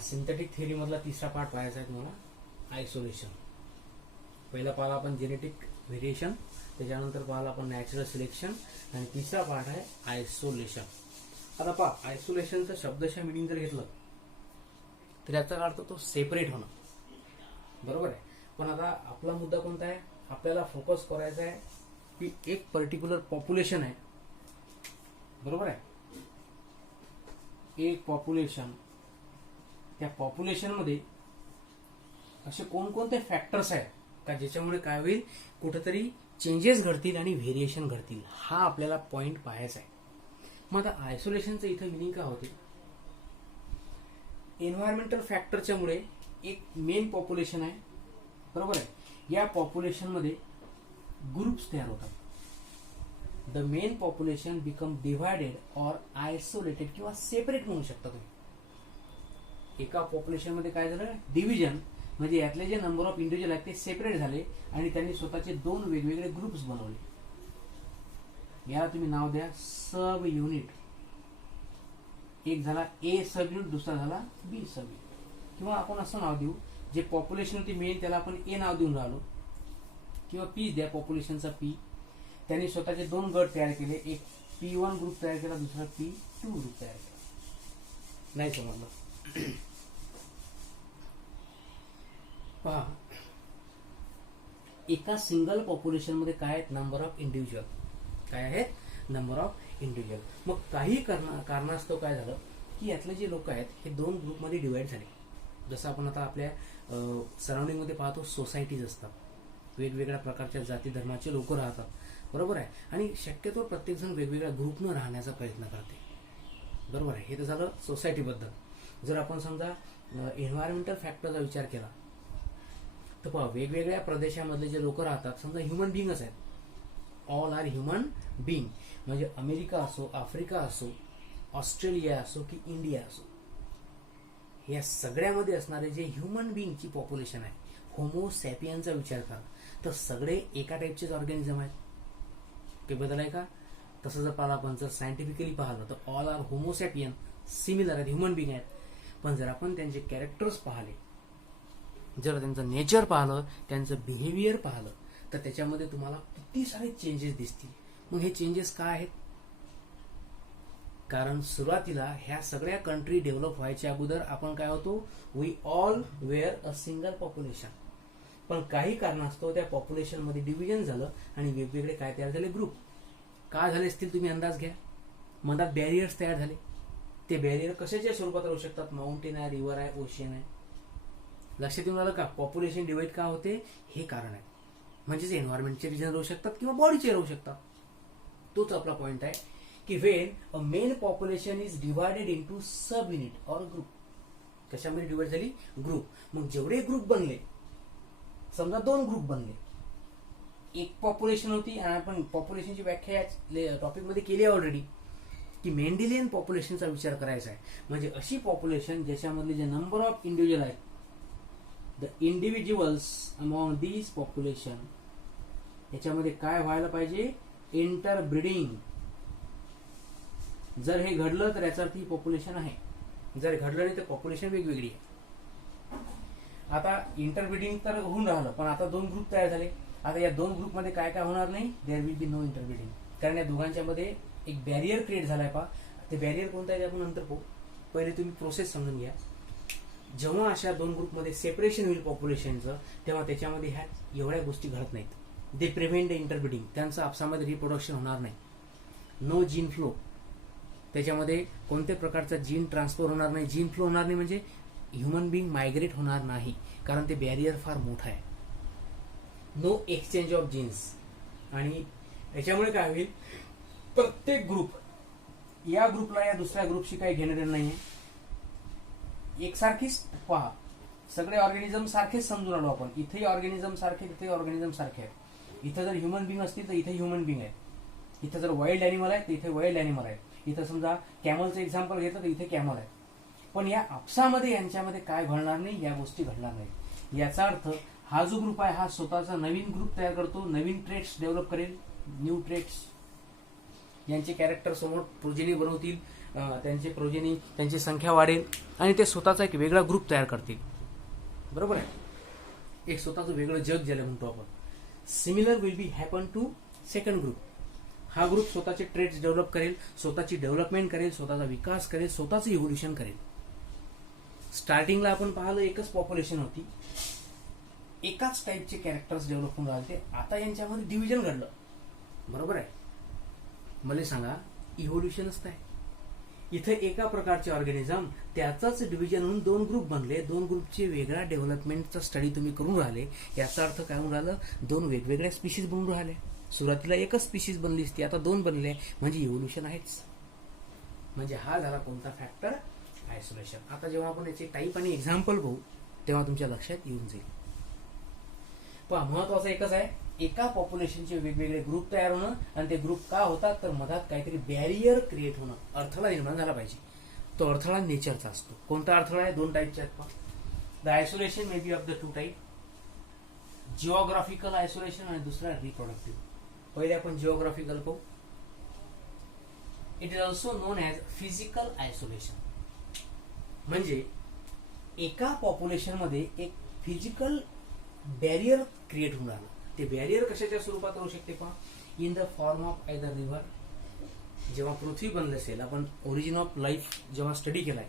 Synthetic theory मधला तिसरा part पाहायचा आहे तुम्हाला, आयसोलेशन. पहिला पाहिला आपण जेनेटिक व्हेरिएशन, त्याच्यानंतर पाहिला आपण नॅचरल सिलेक्शन, आणि तिसरा पार्ट आहे आयसोलेशन. आता पहा, आयसोलेशनचं शब्दशः मिनिंग जर घेतलं तर याचा अर्थ तो सेपरेट होणं, बरोबर आहे. पण आता आपला मुद्दा कोणता आहे, आपल्याला फोकस करायचा आहे की एक पर्टिक्युलर पॉप्युलेशन आहे, बरोबर आहे. एक पॉप्युलेशन, त्या पॉप्युलेशन मध्ये असे कोणकोणते फॅक्टर्स आहेत का ज्याच्यामुळे काय होईल, कुठेतरी चेंजेस घडतील आणि व्हेरिएशन घडतील, हा आपल्याला पॉइंट पाहायचा आहे. मग आता आयसोलेशनचं इथं मिनिंग काय होते, एन्व्हायरमेंटल फॅक्टरच्या मुळे एक मेन पॉप्युलेशन आहे, बरोबर आहे. या पॉप्युलेशन मध्ये ग्रुप्स तयार होतात. The main population become divided or isolated किंवा सेपरेट म्हणू शकता तुम्ही. एका पॉप्युलेशन मध्ये काय झालं, डिव्हिजन, म्हणजे यातले जे नंबर ऑफ इंडिव्हिज्युअल आहेत ते सेपरेट झाले आणि त्यांनी स्वतःचे दोन वेगवेगळे ग्रुप्स बनवले. याला तुम्ही नाव द्या सब युनिट. एक झाला ए सब युनिट, दुसरा झाला बी सब युनिट. किंवा आपण असं नाव देऊ, जे पॉप्युलेशन होती मेन त्याला आपण ए नाव देऊन राहिलो, किंवा पी द्या, पॉप्युलेशनचा पी. त्यांनी स्वतःचे दोन गट तयार केले, एक P1 ग्रुप तयार केला, दुसरा P2 ग्रुप तयार केला. नाही समजलं, पहा. एका सिंगल पॉप्युलेशन मध्ये काय आहेत, नंबर ऑफ इंडिव्हिज्युअल, काय आहेत, नंबर ऑफ इंडिव्हिज्युअल. मग काही कारणास्तव काय झालं की यातले जे लोक आहेत हे दोन ग्रुपमध्ये डिवाइड झाले. जसं आपण आता आपल्या सराउंडिंग मध्ये पाहतो, सोसायटीज असतात, वेगवेगळ्या प्रकारच्या जाती धर्माचे लोक राहतात, बरोबर आहे. आणि शक्यतो प्रत्येक जण वेगवेगळ्या ग्रुपनं राहण्याचा प्रयत्न करते, बरोबर आहे. हे तर झालं सोसायटीबद्दल. जर आपण समजा एन्व्हायरमेंटल फॅक्टरचा विचार केला तर पहा, वेगवेगळ्या प्रदेशामधले जे लोक राहतात, समजा ह्युमन बिंगच आहेत, ऑल आर ह्युमन बिंग. म्हणजे अमेरिका असो, आफ्रिका असो, ऑस्ट्रेलिया असो की इंडिया असो, या सगळ्यामध्ये असणारे जे ह्युमन बिंगची पॉप्युलेशन आहे, होमो सॅपियनचा विचार करा तर सगळे एका टाईपचेच ऑर्गॅनिझम आहेत. ते बदल आहे का? तसं जर पाहिलं आपण, जर सायंटिफिकली पाहिलं तर all are Homo sapien, similar आहेत, ह्युमन बिंग आहेत. पण जर आपण त्यांचे कॅरेक्टर्स पाहिले, जर त्यांचं नेचर पाहिलं, त्यांचं बिहेवियर पाहिलं, तर त्याच्यामध्ये तुम्हाला किती सारे चेंजेस दिसतील. मग हे चेंजेस काय आहेत? कारण सुरुवातीला ह्या सगळ्या कंट्री डेव्हलप व्हायच्या अगोदर आपण काय होतो, we all were a single population. पण काही कारणास्तव त्या पॉप्युलेशन मध्ये डिव्हिजन झालं आणि वेगवेगळे काय तयार झाले, ग्रुप. काय झाले असतील तुम्ही अंदाज घ्या. मधात बॅरियर्स तयार झाले. ते बॅरियर कशाच्या स्वरूपात राहू शकतात, माउंटेन आहे, रिव्हर आहे, ओशियन आहे. लक्षात येऊन आलं का, पॉप्युलेशन डिवाइड का होते, हे कारण आहे. म्हणजेच एन्व्हायरमेंटचे रिजन राहू शकतात किंवा बॉडीचे राहू शकतात. तोच आपला पॉइंट आहे की when a main population is divided into sub unit और ग्रुप. कशामध्ये डिवाइड झाली, ग्रुप. मग जेवढे ग्रुप बनले, समजा दोन ग्रुप बनले, एक पॉप्युलेशन होती, आणि आपण पॉप्युलेशनची व्याख्या या टॉपिक मध्ये केली आहे ऑलरेडी, की मेंडेलियन पॉप्युलेशनचा विचार करायचा आहे. म्हणजे अशी पॉप्युलेशन ज्याच्यामधले जे नंबर ऑफ इंडिव्हिज्युअल आहेत, the individuals among this population, याच्यामध्ये काय व्हायला पाहिजे, इंटरब्रीडिंग. जर हे घडलं तर याचा अर्थ ही पॉप्युलेशन आहे, जर घडलं नाही तर पॉप्युलेशन वेगवेगळी आहे. आता इंटरब्रीडिंग तर होऊन राहिलं, पण आता दोन ग्रुप तयार झाले. आता या दोन ग्रुपमध्ये काय काय होणार नाही, there will be no interbreeding. कारण या दोघांच्या मध्ये एक बॅरियर क्रिएट झालाय. पहा, ते बॅरियर कोणता आहे आपण नंतर पाहू. पहिले तुम्ही प्रोसेस समजून घ्या. जेव्हा अशा दोन ग्रुपमध्ये सेपरेशन होईल पॉप्युलेशनचं, तेव्हा त्याच्यामध्ये ह्या एवढ्या गोष्टी घडत नाहीत. They prevent the interbreeding. त्यांचं आपसामध्ये रिप्रोडक्शन होणार नाही. No gene flow. त्याच्यामध्ये कोणत्या प्रकारचा जीन ट्रान्सफर होणार नाही. जीन फ्लो होणार नाही म्हणजे ह्युमन बिंग मायग्रेट होणार नाही, कारण ते बॅरियर फार मोठा आहे. No exchange of genes. आणि याच्यामुळे काय होईल, प्रत्येक ग्रुप, या ग्रुपला या दुसऱ्या ग्रुपशी काही घेणं देणं नाहीये. एकसारखीच पहा, सगळे ऑर्गॅनिझम सारखेच समजून आलो आपण. इथेही ऑर्गॅनिझम सारखे, तिथेही ऑर्गॅनिझम सारखे आहेत. इथं जर ह्युमन बिंग असतील तर इथे ह्युमन बिंग आहे. इथं जर वाईल्ड अॅनिमल आहे तर इथे वाईल्ड अॅनिमल आहे. इथं समजा कॅमलचं एक्झाम्पल घेतलं तर इथे कॅमल आहे. पण या आपसामध्ये यांच्यामध्ये काय घडणार नाही, या गोष्टी घडणार नाही. याचा अर्थ हा जो ग्रुप आहे हा स्वतःचा नवीन ग्रुप तयार करतो, नवीन ट्रेट्स डेव्हलप करेल, न्यू ट्रेट्स. यांचे कॅरेक्टर समोर प्रोजेनी बनवतील त्यांचे प्रोजेनी त्यांची संख्या वाढेल आणि ते स्वतःचा एक वेगळा ग्रुप तयार करतील. बरोबर आहे, एक स्वतःचं वेगळं जग ज्याला म्हणतो आपण. Similar will be happen to second group. हा ग्रुप स्वतःचे ट्रेड्स डेव्हलप करेल, स्वतःची डेव्हलपमेंट करेल, स्वतःचा विकास करेल, स्वतःचं इव्होल्युशन करेल. स्टार्टिंगला आपण पाहिलं एकच पॉप्युलेशन होती, एकाच टाईपचे कॅरेक्टर्स डेव्हलप होऊन राहिले. आता यांच्यामध्ये डिव्हिजन घडलं. बरोबर आहे, मला सांगा इव्होल्युशनच काय. इथे एका प्रकारचे ऑर्गॅनिझम त्याचाच डिव्हिजन होऊन दोन ग्रुप बनले, दोन ग्रुपचे वेगळ्या डेव्हलपमेंटचा स्टडी तुम्ही करून राहिले. याचा अर्थ काय होऊन राहिलं, दोन वेगवेगळ्या स्पीशीज बनून राहिले. सुरुवातीला एकच स्पीशीज बनली असती, आता दोन बनले, म्हणजे इव्होल्युशन आहेच. म्हणजे हा झाला कोणता फॅक्टर, आयसोलेशन. आता जेव्हा आपण याचे टाईप आणि एक्झाम्पल पाहू तेव्हा तुमच्या लक्षात येऊन जाईल. पण महत्वाचं एकच आहे, एका पॉप्युलेशनचे वेगवेगळे ग्रुप तयार होणं आणि ते ग्रुप का होतात तर मधात काहीतरी बॅरियर क्रिएट होणं, अडथळा निर्माण झाला पाहिजे. तो अडथळा नेचरचा असतो. कोणता अडथळा आहे, दोन टाईपचे आहेत. The isolation may be of the two type, geographical isolation आणि दुसरा रिप्रोडक्टिव्ह. पहिले आपण जिओग्राफिकल पाहू. It is also non as physical isolation. म्हणजे एका पॉप्युलेशन मध्ये एक फिजिकल बॅरियर क्रिएट होऊन राहिलं. ते बॅरियर कशाच्या स्वरूपात होऊ शकते पहा, in the form of either river. जेव्हा पृथ्वी बनली असेल, आपण ओरिजिन ऑफ लाईफ जेव्हा स्टडी केलाय,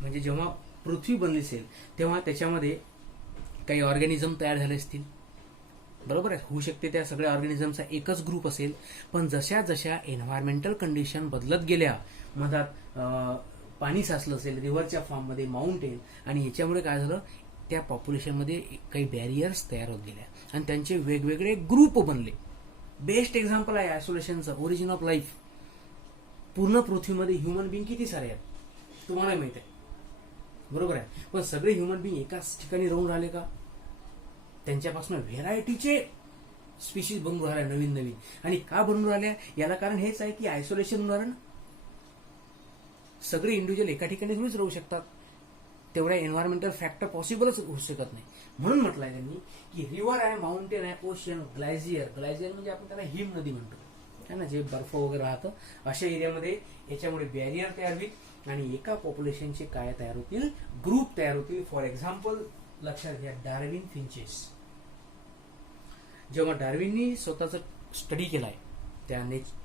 म्हणजे जेव्हा पृथ्वी बनली असेल तेव्हा त्याच्यामध्ये काही ऑर्गॅनिझम तयार झाले असतील. बरोबर आहे, होऊ शकते त्या सगळ्या ऑर्गॅनिझमचा एकच ग्रुप असेल. पण जशा जशा एन्व्हायरमेंटल कंडिशन बदलत गेल्या, मधात पाणी साचलं असेल रिव्हरच्या फॉर्ममध्ये, माउंटेन, आणि याच्यामुळे काय झालं, त्या पॉप्युलेशनमध्ये काही बॅरियर्स तयार होत गेल्या आणि त्यांचे वेगवेगळे ग्रुप बनले. बेस्ट एक्झाम्पल आहे आयसोलेशनचं, ओरिजिन ऑफ लाईफ. पूर्ण पृथ्वीमध्ये ह्युमन बिंग किती सारे आहेत तुम्हाला माहित आहे. बरोबर आहे, पण सगळे ह्युमन बिंग एकाच ठिकाणी राहून राहिले का, त्यांच्यापासून व्हेरायटीचे स्पीशीज बनून राहिल्या नवीन नवीन. आणि का बनून राहिल्या, याला कारण हेच आहे की आयसोलेशन होऊन राहिलं. सगळे इंडिव्हिज्युअल एका ठिकाणी थोडीच राहू शकतात, तेवढ्या एन्व्हायरमेंटल फॅक्टर पॉसिबलच होऊ शकत नाही. म्हणून म्हटलंय त्यांनी की रिव्हर आहे, माउंटेन आहे, ओशन, ग्लायझियर. ग्लायझियर म्हणजे आपण त्याला हिम नदी म्हणतो, है ना, जे बर्फ वगैरे राहतं अशा एरियामध्ये याच्यामुळे बॅरियर तयार होईल आणि एका पॉप्युलेशनचे काय तयार होतील, ग्रुप तयार होतील. फॉर एक्झाम्पल लक्षात घ्या, डार्विन फिंचेस. जेव्हा डार्विननी स्वतःचा स्टडी केलाय,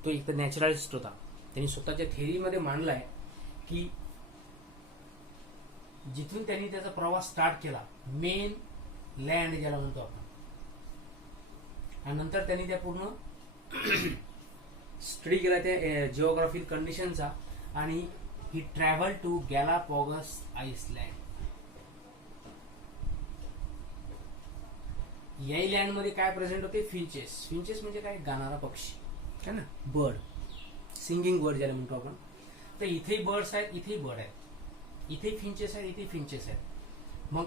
तो एक नॅचरलिस्ट होता, त्यांनी स्वतःच्या थेअरीमध्ये मांडलाय की जिथून त्यांनी त्याचा प्रवास स्टार्ट केला, मेन लँड ज्याला म्हणतो आपण, आणि नंतर त्यांनी त्या पूर्ण स्टडी केला त्या जिओग्राफिकल कंडिशनचा, आणि ही ट्रॅव्हल टू गॅलापागोस आइसलँड. या लँड मध्ये काय प्रेझेंट होते, फिंचेस. फिंचेस म्हणजे काय, गाणारा पक्षी, है ना, बर्ड, सिंगिंग बर्ड ज्याला म्हणतो आपण. तर इथेही बर्ड्स आहेत, इथेही बर्ड आहेत, इथे फिंचेस आहेत, इथे फिंचेस आहेत. मग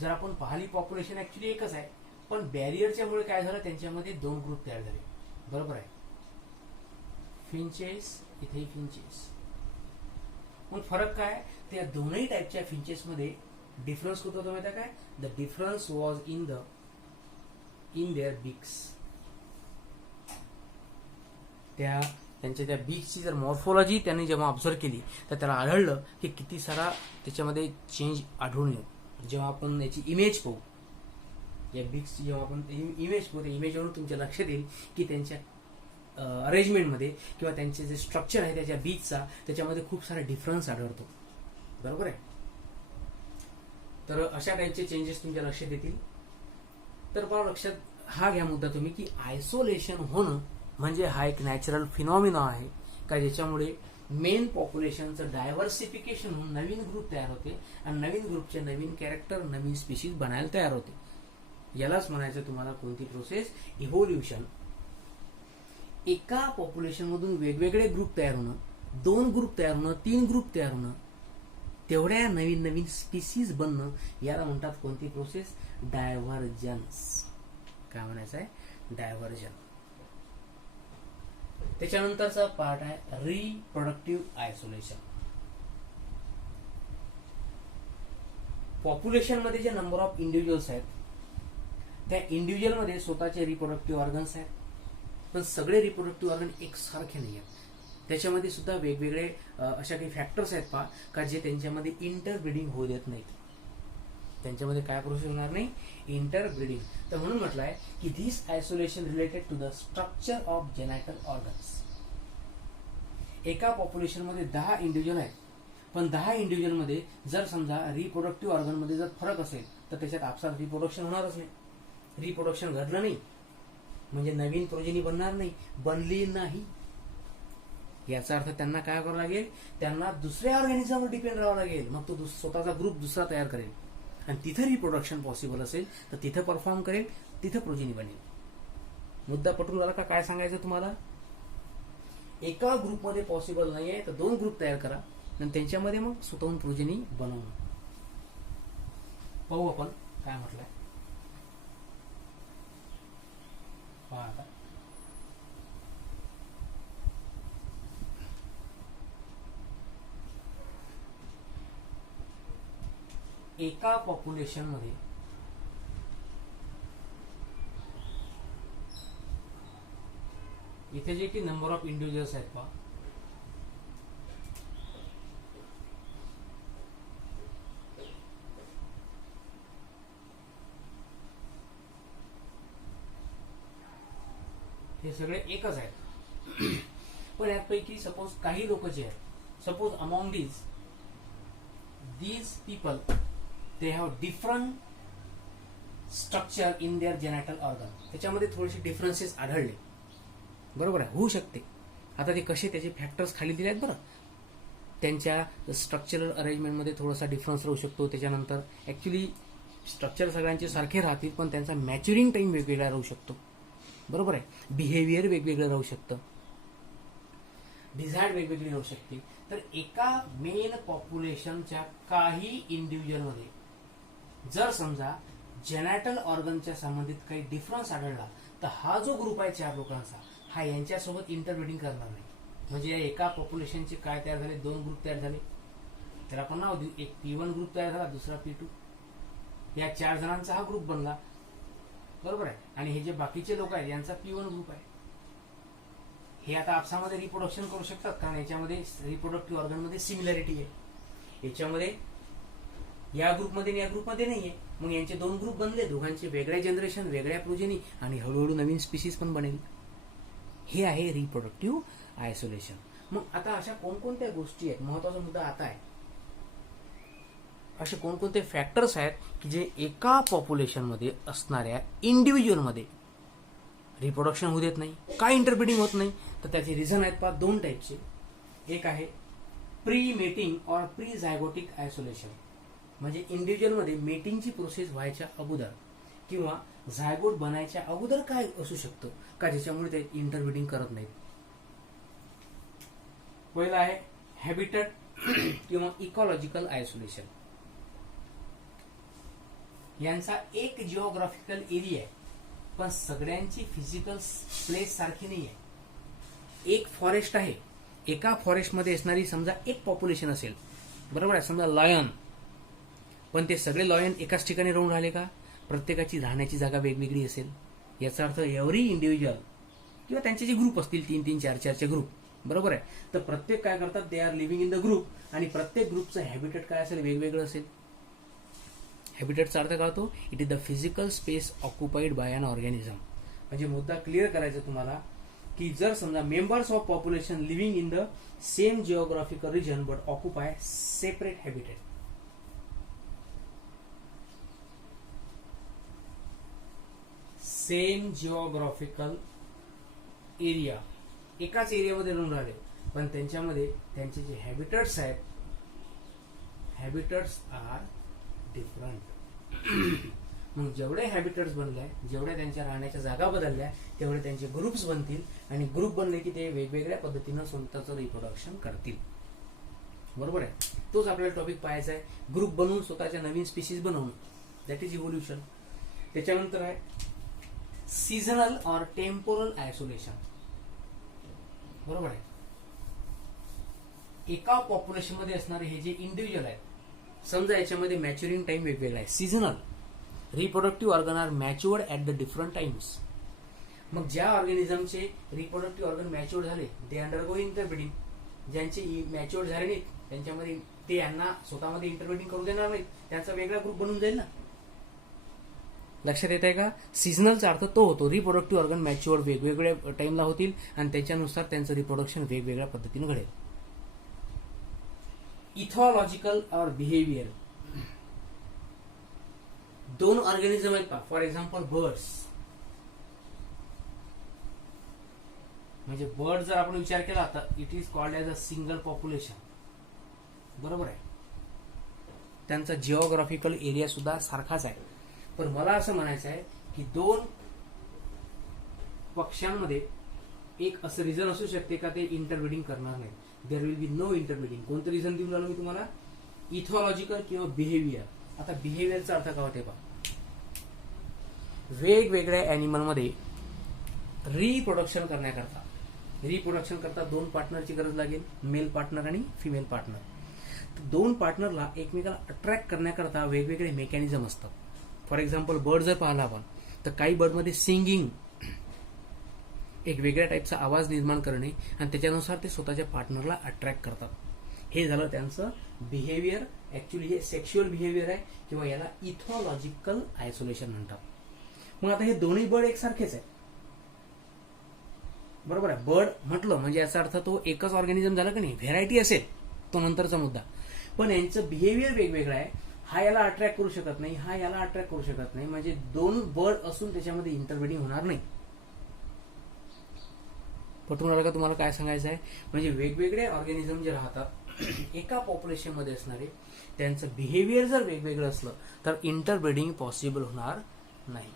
जर आपण पाहिली पॉप्युलेशन ऍक्च्युली एकच आहे, पण बॅरियरच्या मुळे काय झालं, त्यांच्यामध्ये दोन ग्रुप तयार झाले. बरोबर आहे, फिंचेस, इथे फिंचेस. मग फरक काय, त्या दोनही टाईपच्या फिंचेस मध्ये डिफरन्स कुठं होतो माहिती आहे काय, the difference was in their beaks. त्यांच्या त्या बीक्सची जर मॉर्फोलॉजी त्यांनी जेव्हा ऑब्झर्व केली तर त्याला आढळलं की किती सारा त्याच्यामध्ये चेंज आढळून येतो. जेव्हा आपण याची इमेज पाहू, या बीक्सची जेव्हा आपण इमेज पाहू, त्या इमेजवरून तुमच्या लक्षात येईल की त्यांच्या अरेंजमेंटमध्ये किंवा त्यांचे जे स्ट्रक्चर आहे त्याच्या बीचचा, त्याच्यामध्ये खूप सारा डिफरन्स आढळतो. बरोबर आहे, तर अशा टाईपचे चेंजेस तुमच्या लक्षात येतील. तर पहा, लक्षात हा घ्या मुद्दा तुम्ही की आयसोलेशन होणं म्हणजे हा एक नॅचरल फिनॉमिना आहे का, ज्याच्यामुळे मेन पॉप्युलेशनचं डायव्हर्सिफिकेशन होऊन नवीन ग्रुप तयार होते आणि नवीन ग्रुपचे नवीन कॅरेक्टर, नवीन स्पीशीज बनायला तयार होते. यालाच म्हणायचं तुम्हाला कोणती प्रोसेस, इव्होल्युशन. एका पॉप्युलेशन मधून वेगवेगळे ग्रुप तयार होणं, दोन ग्रुप तयार होणं, तीन ग्रुप तयार होणं, तेवढ्या नवीन नवीन स्पीसीज बनणं, याला म्हणतात कोणती प्रोसेस, डायव्हर्जन्स. काय म्हणायचं आहे, डायव्हर्जन. त्याच्यानंतरचा पार्ट आहे रिप्रोडक्टिव्ह आयसोलेशन. पॉप्युलेशन मध्ये जे नंबर ऑफ इंडिव्हिज्युअल्स आहेत, त्या इंडिव्हिज्युअल मध्ये स्वतःचे रिप्रोडक्टिव्ह ऑर्गन्स आहेत, पण सगळे रिप्रोडक्टिव्ह ऑर्गन एकसारखे नाही आहेत. त्याच्यामध्ये सुद्धा वेगवेगळे अशा काही फॅक्टर्स आहेत पहा का जे त्यांच्यामध्ये इंटरब्रीडिंग होऊ देत नाहीत. त्यांच्यामध्ये काय प्रोसेस होणार नाही, इंटरब्रीडिंग. तर म्हणून म्हटलं आहे की this isolation related to the structure of genital organs. एका पॉप्युलेशनमध्ये 10 इंडिव्हिज्युअल आहेत, पण 10 इंडिव्हिज्युअलमध्ये जर समजा रिप्रोडक्टिव्ह ऑर्गनमध्ये जर फरक असेल तर त्याच्यात आपसात रिप्रोडक्शन होणारच नाही. रिप्रोडक्शन घडलं नाही म्हणजे नवीन प्रोजेनी बनणार नाही, बनली नाही. याचा अर्थ त्यांना काय करावं लागेल, त्यांना दुसऱ्या ऑर्गॅनिझमवर डिपेंड राहावं लागेल. मग तो स्वतःचा ग्रुप दुसरा तयार करेल आणि तिथं रिप्रोडक्शन पॉसिबल असेल तर तिथं परफॉर्म करेल, तिथं प्रोजेनी बनेल. मुद्दा पटून झाला का? काय सांगायचं तुम्हाला, एका ग्रुपमध्ये पॉसिबल नाहीये तर 2 ग्रुप तयार करा आणि त्यांच्यामध्ये मग स्वतःहून प्रोजेनी बनवणं. पाहू आपण काय म्हटलंय. पहा आता, एका पॉप्युलेशन मध्ये इथे जे की नंबर ऑफ इंडिव्हिज्युअल्स आहेत पहा, हे सगळे एकच आहेत. पण यापैकी सपोज काही लोक जे आहेत, suppose among these people they have different structure in their genital organ. त्याच्यामध्ये थोडेसे डिफरन्सेस आढळले, बरोबर आहे, होऊ शकते. आता ते कसे, त्याचे फॅक्टर्स खाली दिले आहेत बरं. त्यांच्या स्ट्रक्चरल अरेंजमेंटमध्ये थोडासा डिफरन्स राहू शकतो. त्याच्यानंतर ऍक्च्युली स्ट्रक्चर सगळ्यांचे सारखे राहतील पण त्यांचा मॅच्युरिंग टाइम वेगवेगळा राहू शकतो, बरोबर आहे. बिहेवियर वेगवेगळं राहू शकतं, डिझायर वेगवेगळी राहू शकते. तर एका मेन पॉप्युलेशनच्या काही इंडिव्हिज्युअलमध्ये जर समजा जेनायटल ऑर्गनच्या संबंधित काही डिफरन्स आढळला तर हा जो ग्रुप आहे 4 लोकांचा, हा यांच्यासोबत इंटरब्रीडिंग करणार नाही. म्हणजे या एका पॉप्युलेशनचे काय तयार झाले, 2 ग्रुप तयार झाले. तर आपण नाव देऊ, एक P1 ग्रुप तयार झाला, दुसरा P2. या 4 जणांचा हा ग्रुप बनला, बरोबर आहे. आणि हे जे बाकीचे लोक आहेत यांचा P1 ग्रुप आहे. हे आता आपसामध्ये रिप्रोडक्शन करू शकतात कारण याच्यामध्ये रिप्रोडक्टिव्ह ऑर्गन मध्ये सिमिलॅरिटी आहे. याच्यामध्ये या ग्रुपमध्ये आणि या ग्रुपमध्ये नाहीये. मग यांचे 2 ग्रुप बनले, दोघांचे वेगळे जनरेशन, वेगळ्या प्रोजेनी आणि हळूहळू नवीन स्पीसीज पण बनेल. हे आहे रिप्रोडक्टिव्ह आयसोलेशन. मग आता अशा कोणकोणत्या गोष्टी आहेत, महत्वाचा मुद्दा आता आहे, असे कोणकोणते फॅक्टर्स आहेत की जे एका पॉप्युलेशनमध्ये असणाऱ्या इंडिव्हिज्युअलमध्ये रिप्रोडक्शन होऊ देत नाही, काय इंटरब्रीडिंग होत नाही. तर त्याचे रिझन आहेत पहा 2 टाईपचे. एक आहे प्री मेटिंग और प्री झायगोटिक आयसोलेशन, म्हणजे इंडिव्हिज्युअलमध्ये मेटिंगची प्रोसेस व्हायच्या अगोदर किंवा झायगोट बनायच्या अगोदर काय असू शकतं का ज्याच्यामुळे ते इंटरब्रीडिंग करत नाहीत. पहिला आहे हॅबिटॅट किंवा इकॉलॉजिकल आयसोलेशन. यांचा एक जिओग्राफिकल एरिया आहे पण सगळ्यांची फिजिकल प्लेस सारखी नाही आहे. एक फॉरेस्ट आहे, एका फॉरेस्टमध्ये असणारी समजा एक पॉप्युलेशन असेल, बरोबर आहे, समजा लॉयन, पण ते सगळे लॉयन एकाच ठिकाणी राहून राहिले का, प्रत्येकाची राहण्याची जागा वेगवेगळी असेल. याचा अर्थ एव्हरी इंडिव्हिज्युअल किंवा त्यांचे जे ग्रुप असतील 3-3, 4-4चे ग्रुप, बरोबर आहे, तर प्रत्येक काय करतात, they are living in the group आणि प्रत्येक ग्रुपचं हॅबिटेट काय असेल, वेगवेगळं असेल. हॅबिटेटचा अर्थ काय होतो, it is the physical space occupied by an organism. म्हणजे मुद्दा क्लिअर करायचा तुम्हाला की जर समजा members of population living in the same geographical region but occupy separate habitat. Same geographical area, एकाच एरियामध्ये राहून राहिले पण त्यांच्यामध्ये त्यांचे जे हॅबिटेट्स आहेत, हॅबिटेट्स आर डिफरंट. मग जेवढे हॅबिटेट्स बनले, जेवढ्या त्यांच्या राहण्याच्या जागा बदलल्या, तेवढे त्यांचे ग्रुप्स बनतील आणि ग्रुप बनले की ते वेगवेगळ्या पद्धतीनं स्वतःचं रिप्रोडक्शन करतील, बरोबर आहे. तोच आपल्याला टॉपिक पाहायचा आहे, ग्रुप बनवून स्वतःच्या नवीन स्पीसीज बनवणं, दॅट इज इव्होल्युशन. त्याच्यानंतर आहे सीझनल और टेम्पोरल आयसोलेशन, बरोबर आहे. एका पॉप्युलेशन मध्ये असणारे हे जे इंडिव्हिज्युअल आहेत, समजा याच्यामध्ये मॅच्युरिंग टाइम वेगवेगळा आहे. Seasonal, reproductive organ are matured at the different times. मग ज्या ऑर्गॅनिझमचे रिप्रोडक्टिव्ह ऑर्गन मॅच्युअर्ड झाले ते अंडरगो इंटरब्रीडिंग, ज्यांचे मॅच्युअर्ड झाले नाहीत त्यांच्यामध्ये ते यांना स्वतःमध्ये इंटरब्रीडिंग करू देणार नाहीत, त्यांचा वेगळा ग्रुप बनून जाईल ना. लक्षात येत आहे का? सीझनलचा अर्थ तो होतो रिप्रोडक्टिव्ह ऑर्गन मॅच्युअर्ड वेगवेगळ्या टाइमला होतील आणि त्याच्यानुसार त्यांचं रिप्रोडक्शन वेगवेगळ्या पद्धतीने घडेल. इथॉलॉजिकल और बिहेवियर, दोन ऑर्गॅनिझम आहेत पहा. फॉर एक्झाम्पल बर्ड्स, म्हणजे बर्ड जर आपण विचार केला तर it is called as a single population, बरोबर आहे. त्यांचा जिओग्राफिकल एरिया सुद्धा सारखाच आहे. पण मला असं म्हणायचं आहे की दोन पक्ष्यांमध्ये एक असं रिझन असू शकते का ते इंटरब्रीडिंग करणार नाही. There will be no interbreeding. कोणतं रिझन देऊन राहिलो मी तुम्हाला? इथॉलॉजिकल किंवा बिहेवियर. आता बिहेवियरचा अर्थ काय होते पहा, वेगवेगळ्या अॅनिमलमध्ये रिप्रोडक्शन करता दोन पार्टनरची गरज लागेल, मेल पार्टनर आणि फिमेल पार्टनर. दोन पार्टनरला एकमेकाला अट्रॅक्ट करण्याकरता वेगवेगळे मेकॅनिझम असतात. फॉर एक्झाम्पल बर्ड जर पाहिला आपण तर काही बर्डमध्ये सिंगिंग, एक वेगळ्या टाईपचा आवाज निर्माण करणे आणि त्याच्यानुसार ते स्वतःच्या पार्टनरला अट्रॅक्ट करतात. हे झालं त्यांचं बिहेवियर. ऍक्च्युली हे सेक्शुअल बिहेवियर आहे किंवा याला इथॉलॉजिकल आयसोलेशन म्हणतात. मग आता हे दोन्ही बर्ड एकसारखेच आहे, बरोबर आहे. बर्ड म्हटलं म्हणजे याचा अर्थ तो एकच ऑर्गॅनिझम झालं की नाही, व्हेरायटी असेल तो नंतरचा मुद्दा. पण यांचं बिहेवियर वेगवेगळं आहे. हा याला अट्रॅक्ट करू शकत नाही, हा याला अट्रॅक्ट करू शकत नाही, म्हणजे दोन बर्ड असून त्याच्यामध्ये इंटरब्रीडिंग होणार नाही. पटवून आलं का तुम्हाला काय सांगायचं आहे? म्हणजे वेगवेगळे ऑर्गॅनिझम जे राहतात एका पॉप्युलेशन मध्ये असणारे, त्यांचं बिहेवियर जर वेगवेगळं असलं तर इंटरब्रीडिंग पॉसिबल होणार नाही.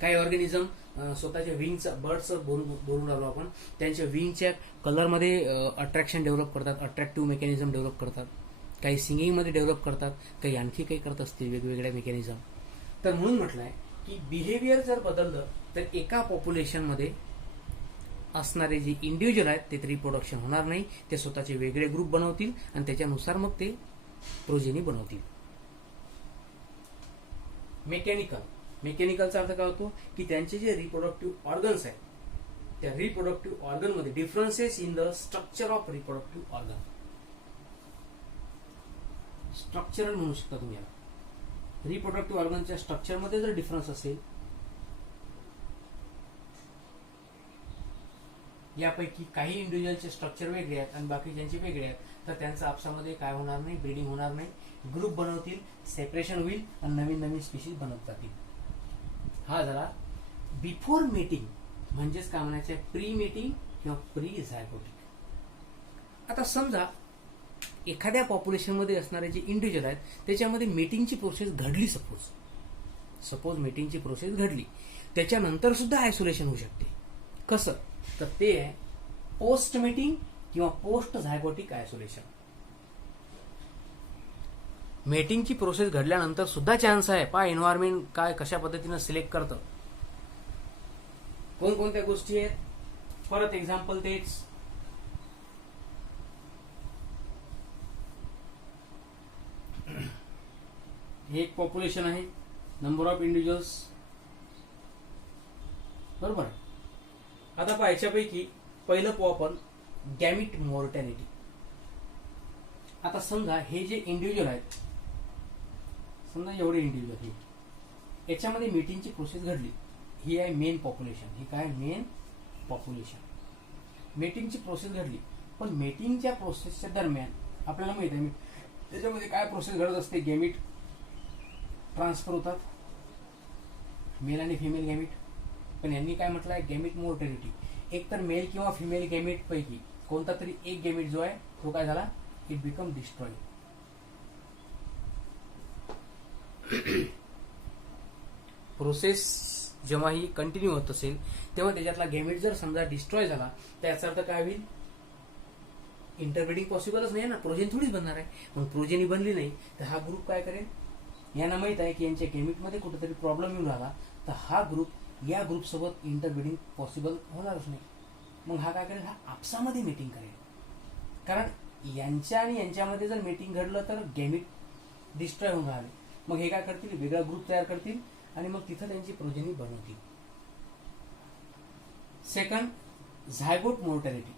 काही ऑर्गॅनिझम स्वतःच्या विंगचं, बर्ड्सचं बोलून राहिलो आपण, त्यांच्या विंगच्या कलरमध्ये अट्रॅक्शन डेव्हलप करतात, अट्रॅक्टिव्ह मेकॅनिझम डेव्हलप करतात. काही सिंगिंगमध्ये डेव्हलप करतात, काही आणखी काही करत असतील वेगवेगळ्या मेकॅनिझम. तर म्हणून म्हटलंय की बिहेवियर जर बदललं तर एका पॉप्युलेशनमध्ये असणारे जे इंडिव्हिज्युअल आहेत ते रिप्रोडक्शन होणार नाही. ते स्वतःचे वेगळे ग्रुप बनवतील आणि त्याच्यानुसार मग ते प्रोजेनी बनवतील. मेकॅनिकलचा अर्थ काय होतो की त्यांचे जे रिप्रोडक्टिव्ह ऑर्गन्स आहेत त्या रिप्रोडक्टिव्ह ऑर्गनमध्ये differences in the structure of reproductive organ, structural म्हणू शकता तुम्ही याला. रिप्रोडक्टिव्ह ऑर्गनच्या स्ट्रक्चरमध्ये जर डिफरन्स असेल, यापैकी काही इंडिव्हिज्युअलचे स्ट्रक्चर वेगळे आहेत आणि बाकीच्यांचे वेगळे आहेत, तर त्यांचं आपसामध्ये काय होणार नाही, ब्रीडिंग होणार नाही. ग्रुप बनवतील, सेपरेशन होईल आणि नवीन नवीन स्पीशीज बनत जातील. हा झाला बिफोर मेटिंग, म्हणजेच काय म्हणायचं आहे, प्री मेटिंग किंवा प्री झायगोटिक. आता समजा एखाद्या पॉप्युलेशनमध्ये असणारे जे इंडिव्हिज्युअल आहेत त्याच्यामध्ये मेटिंगची प्रोसेस घडली, सपोज मेटिंगची प्रोसेस घडली, त्याच्यानंतर सुद्धा आयसोलेशन होऊ शकते. कसं? तर ते आहे पोस्ट मेटिंग किंवा पोस्ट झायगोटिक आयसोलेशन. मेटिंगची प्रोसेस घडल्यानंतर सुद्धा चान्स आहे. पहा एन्व्हायरमेंट काय कशा पद्धतीनं सिलेक्ट करतं, कोणकोणत्या गोष्टी आहेत. परत एक्झाम्पल तेच, हे एक पॉप्युलेशन आहे, नंबर ऑफ इंडिव्हिज्युअल्स, बरोबर. आता पहा याच्यापैकी पहिलं पाहू आपण गॅमिट मॉर्टॅलिटी. आता समजा हे जे इंडिव्हिज्युअल आहेत, समजा एवढे इंडिव्हिज्युअल हे, याच्यामध्ये मीटिंगची प्रोसेस घडली. ही आहे मेन पॉप्युलेशन. ही काय? Main population. मेटिंगची प्रोसेस घडली, पण मेटिंगच्या प्रोसेसच्या दरम्यान आपल्याला माहित आहे त्याच्यामध्ये काय प्रोसेस घडत असते. गॅमिट ट्रान्सफर होतात, मेल आणि फिमेल गॅमिट. पण यांनी काय म्हटलं आहे, गॅमिट मॉर्टॅलिटी. एक तर मेल किंवा फिमेल गॅमिट पैकी कोणता तरी एक गॅमिट जो आहे तो काय झाला, इट बिकम डिस्ट्रॉय. प्रोसेस जेव्हा ही कंटिन्यू होत असेल तेव्हा त्याच्यातला गॅमिट जर समजा डिस्ट्रॉय झाला तर याचा अर्थ काय होईल, इंटरब्रीडिंग पॉसिबलच नाही ना, प्रोजेनी थोडीच बनणार आहे. मग प्रोजेनी बनली नाही तर हा ग्रुप काय करेल, यांना माहित आहे की यांच्या गॅमिटमध्ये कुठेतरी प्रॉब्लेम येऊन राहिला, तर हा ग्रुप या ग्रुपसोबत इंटरब्रीडिंग पॉसिबल होणारच नाही. मग हा काय करेल, हा आपसामध्ये मीटिंग करेल. कारण यांच्या आणि यांच्यामध्ये जर मीटिंग घडलं तर गॅमिट डिस्ट्रॉय होऊन राहिले. मग हे काय करतील, वेगळा ग्रुप तयार करतील आणि मग तिथं त्यांची प्रोजेनी बनवतील. Second zygote mortality.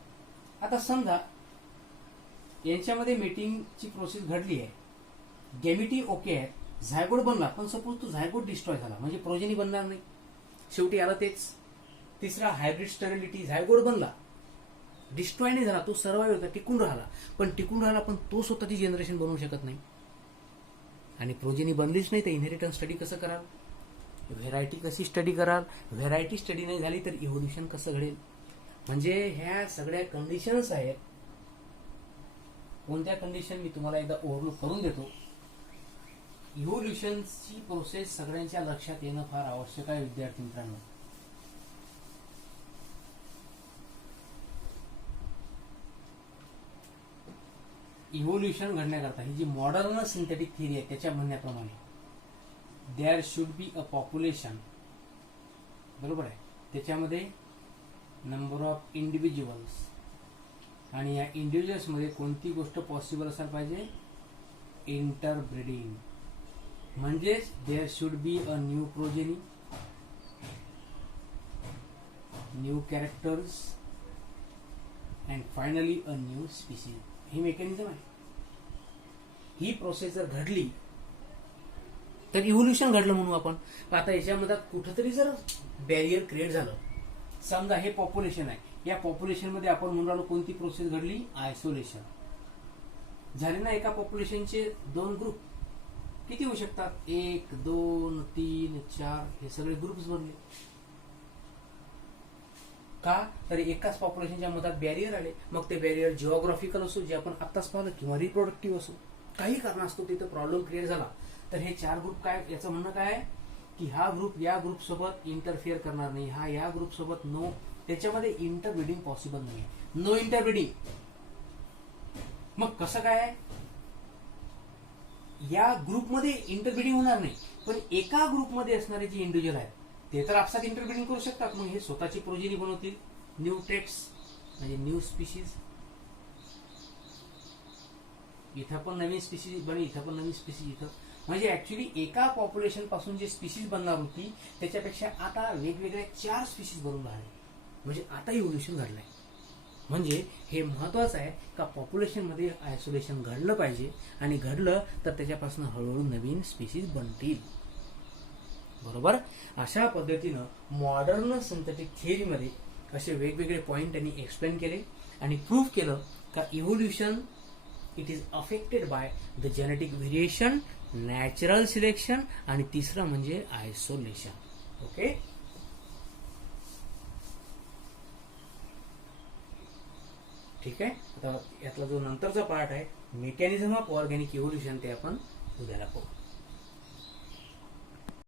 आता समजा यांच्यामध्ये मेटिंगची प्रोसेस घडली आहे, गॅमिटी ओके आहे, झायगोट बनला, पण सपोज तो झायगोट डिस्ट्रॉय झाला म्हणजे प्रोजेनी बनणार नाही. शेवटी आला तेच. तिसरा हायब्रिड स्टरिलिटी, झायगोट बनला, डिस्ट्रॉय नाही झाला, तो सर्वाइव्ह होता, टिकून राहिला, पण तो स्वतःची जनरेशन बनवू शकत नाही. आणि प्रोजेनी बनलीच नाही तर इनहेरिटन्स स्टडी कसं कराल, व्हेरायटी कशी स्टडी कराल, व्हेरायटी स्टडी नाही झाली तर इव्होल्युशन कसं घडेल. म्हणजे ह्या सगळ्या कंडिशन्स आहेत. कोणत्या कंडिशन मी तुम्हाला एकदा ओव्हरव्ह्यू करून देतो. इव्होल्युशनची प्रोसेस सगळ्यांच्या लक्षात येणं फार आवश्यक आहे विद्यार्थी मित्रांनो. इव्होल्युशन घडण्याकरता ही जी मॉडर्न सिंथेटिक थिअरी आहे त्याच्या म्हणण्याप्रमाणे there should be a population, बरोबर आहे, त्याच्यामध्ये नंबर ऑफ इंडिव्हिज्युअल्स, आणि या इंडिव्हिज्युअल्स मध्ये कोणती गोष्ट पॉसिबल असायला पाहिजे, इंटरब्रीडिंग. म्हणजेच there should be a new progeny, new characters and finally a new species. ही मेकॅनिझम आहे. ही प्रोसेस जर घडली तर इव्होल्युशन घडलं म्हणू आपण. आता याच्यामध्ये कुठेतरी जर बॅरियर क्रिएट झालं, समजा हे पॉप्युलेशन आहे, या पॉप्युलेशन मध्ये आपण म्हणून राहिलो कोणती प्रोसेस घडली, आयसोलेशन झाले ना. एका पॉप्युलेशनचे दोन ग्रुप किती होऊ शकतात, 1 2 3 4, हे सगळे ग्रुप्स बनले. का तर एकाच पॉप्युलेशनच्या मधात बॅरियर आले. मग ते बॅरियर जिओग्राफिकल असो, जे आपण आत्ताच पाहिलं, किंवा रिप्रोडक्टिव्ह असो, काही कारण असतो तिथं प्रॉब्लेम क्रिएट झाला तर हे 4 ग्रुप काय, याचं म्हणणं काय आहे की हा ग्रुप या ग्रुप सोबत इंटरफिअर करणार नाही, हा या ग्रुप सोबत नो, त्याच्यामध्ये इंटरब्रीडिंग पॉसिबल नाही, नो इंटरब्रीडिंग. मग कसं काय आहे, या ग्रुपमध्ये इंटरब्रीडिंग होणार नाही, पण एका ग्रुपमध्ये असणारे जे इंडिव्हिज्युअल आहेत ते तर आपसात इंटरब्रीडिंग करू शकतात. मग हे स्वतःची प्रोजेनी बनवतील, न्यू ट्रेट्स म्हणजे न्यू स्पीशीज. इथं पण नवीन स्पीशीज बने, इथं पण नवीन स्पीशीज, इथं म्हणजे ऍक्च्युली एका पॉप्युलेशन पासून जे स्पीशीज बनणार होती त्याच्यापेक्षा आता वेगवेगळ्या 4 स्पीशीज बनून राहिले. म्हणजे आता इव्होल्युशन घडलंय. म्हणजे हे महत्वाचं आहे का पॉप्युलेशन मध्ये आयसोलेशन घडलं पाहिजे, आणि घडलं तर त्याच्यापासून हळूहळू नवीन स्पीशीज बनतील, बरोबर. अशा पद्धतीनं मॉडर्न सिंथेटिक थिअरीमध्ये असे वेगवेगळे पॉइंट त्यांनी एक्सप्लेन केले आणि प्रूव्ह केलं का evolution it is affected by the genetic variation, natural selection, आणि तिसरं म्हणजे आयसोलेशन. ओके, ठीक आहे. आता यातला जो नंतरचा पार्ट आहे मेकॅनिझम ऑफ ऑर्गॅनिक इव्होल्युशन ते आपण उद्याला पाहू.